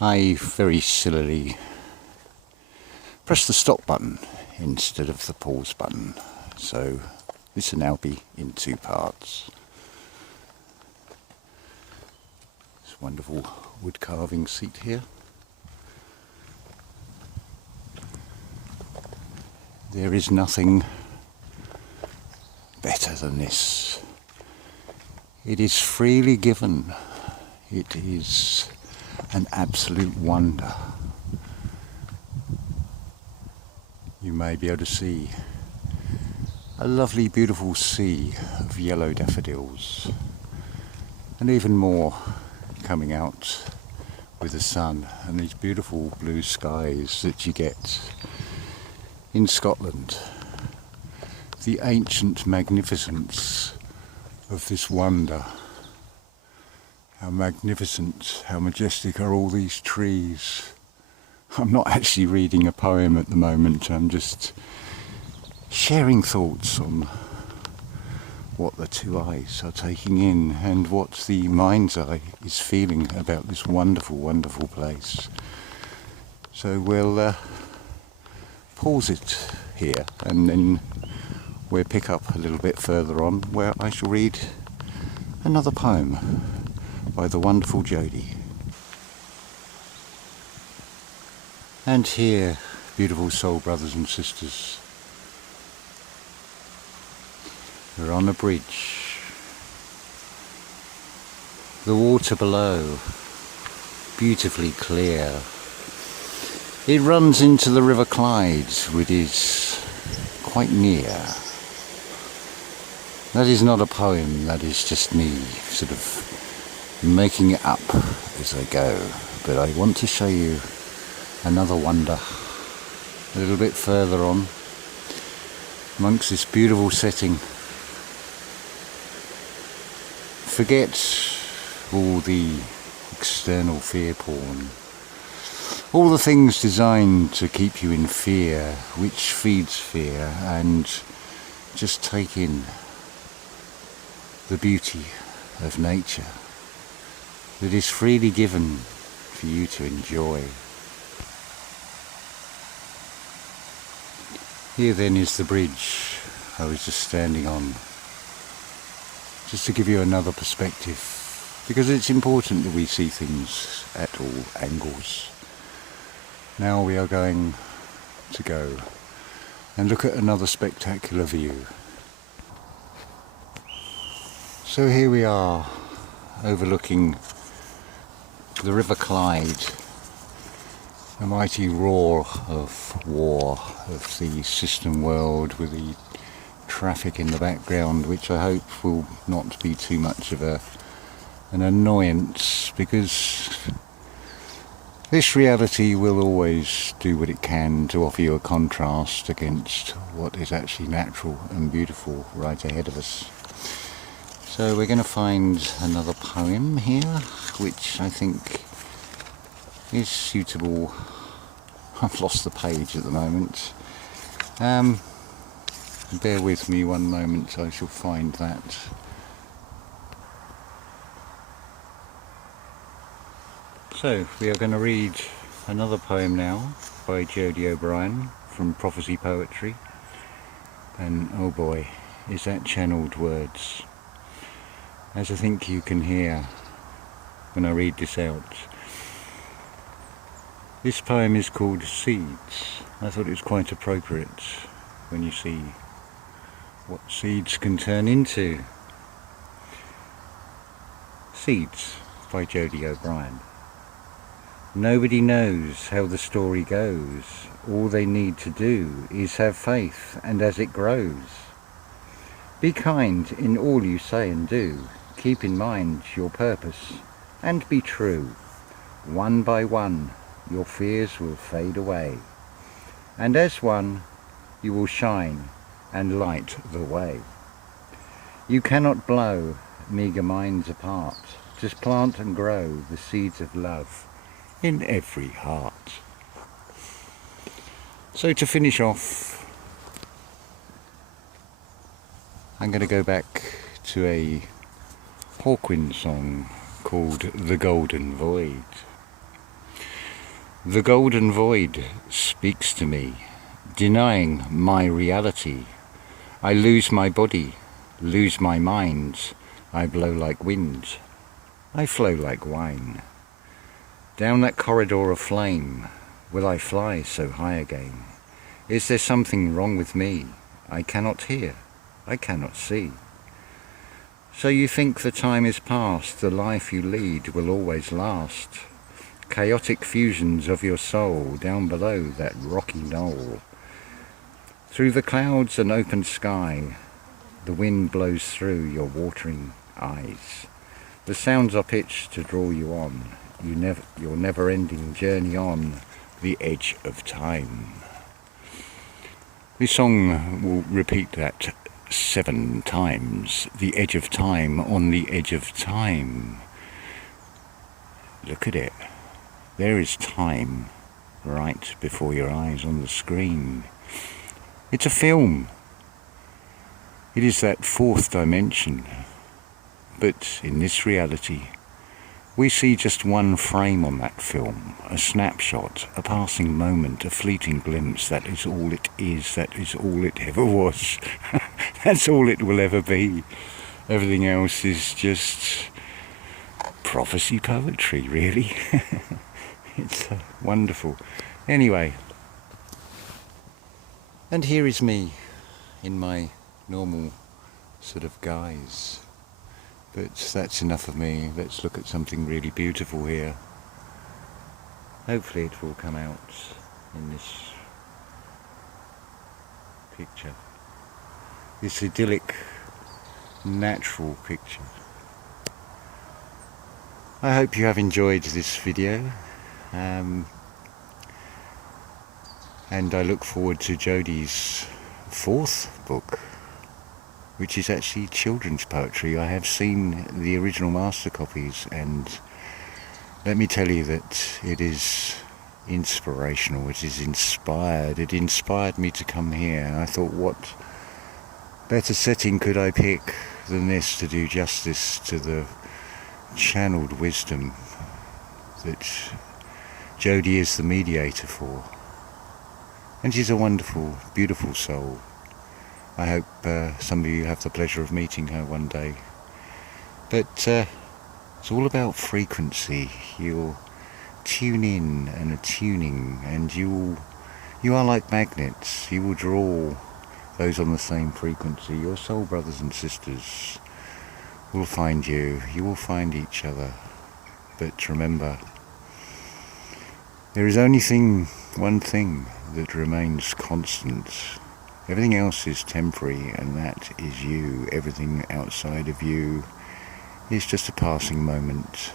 I very sillily pressed the stop button instead of the pause button, so this will now be in two parts. This wonderful wood carving seat here. There is nothing better than this. It is freely given. It is an absolute wonder. You may be able to see a lovely beautiful sea of yellow daffodils, and even more coming out with the sun, and these beautiful blue skies that you get in Scotland. The ancient magnificence of this wonder. How magnificent, how majestic are all these trees. I'm not actually reading a poem at the moment, I'm just sharing thoughts on what the two eyes are taking in and what the mind's eye is feeling about this wonderful, wonderful place. So we'll pause it here and then we'll pick up a little bit further on where I shall read another poem by the wonderful Jody. And here, beautiful soul brothers and sisters, we're on a bridge. The water below, beautifully clear. It runs into the River Clyde, which is quite near. That is not a poem, that is just me sort of making it up as I go. But I want to show you another wonder a little bit further on amongst this beautiful setting. Forget all the external fear porn, all the things designed to keep you in fear, which feeds fear, and just take in the beauty of nature that is freely given for you to enjoy. Here then is the bridge I was just standing on, just to give you another perspective, because it's important that we see things at all angles. Now we are going to go and look at another spectacular view. So here we are, overlooking the River Clyde, a mighty roar of war, of the system world, with the traffic in the background, which I hope will not be too much of an annoyance, because this reality will always do what it can to offer you a contrast against what is actually natural and beautiful right ahead of us. So we're going to find another poem here, which I think is suitable. I've lost the page at the moment. Bear with me one moment, I shall find that. So we are going to read another poem now by Jody O'Brien from Prophesy Poetry. And oh boy, is that channeled words. As I think you can hear when I read this out. This poem is called Seeds. I thought it was quite appropriate when you see what seeds can turn into. Seeds by Jody O'Brien. Nobody knows how the story goes. All they need to do is have faith, and as it grows. Be kind in all you say and do. Keep in mind your purpose, and be true. One by one, your fears will fade away. And as one, you will shine and light the way. You cannot blow meagre minds apart. Just plant and grow the seeds of love in every heart. So to finish off, I'm going to go back to a Hawkwind song called The Golden Void. The golden void speaks to me, denying my reality. I lose my body, lose my mind. I blow like wind, I flow like wine. Down that corridor of flame, will I fly so high again? Is there something wrong with me? I cannot hear, I cannot see. So you think the time is past, the life you lead will always last. Chaotic fusions of your soul down below that rocky knoll. Through the clouds and open sky, the wind blows through your watering eyes. The sounds are pitched to draw you on, your never-ending journey on the edge of time. This song will repeat that 7 times. The edge of time, on the edge of time. Look at it. There is time right before your eyes on the screen. It's a film. It is that 4th dimension. But in this reality, we see just one frame on that film, a snapshot, a passing moment, a fleeting glimpse. That is all it is, that is all it ever was. That's all it will ever be. Everything else is just prophecy poetry, really. It's wonderful. Anyway, and here is me in my normal sort of guise. But that's enough of me. Let's look at something really beautiful here. Hopefully it will come out in this picture. This idyllic, natural picture. I hope you have enjoyed this video. And I look forward to Jody's 4th book, which is actually children's poetry. I have seen the original master copies, and let me tell you that it is inspirational, it is inspired. It inspired me to come here. I thought, what better setting could I pick than this to do justice to the channeled wisdom that Jody is the mediator for. And she's a wonderful, beautiful soul. I hope some of you have the pleasure of meeting her one day. But it's all about frequency. You'll tune in and attuning, and you are like magnets. You will draw those on the same frequency. Your soul brothers and sisters will find you. You will find each other. But remember, there is only one thing that remains constant. Everything else is temporary, and that is you. Everything outside of you is just a passing moment.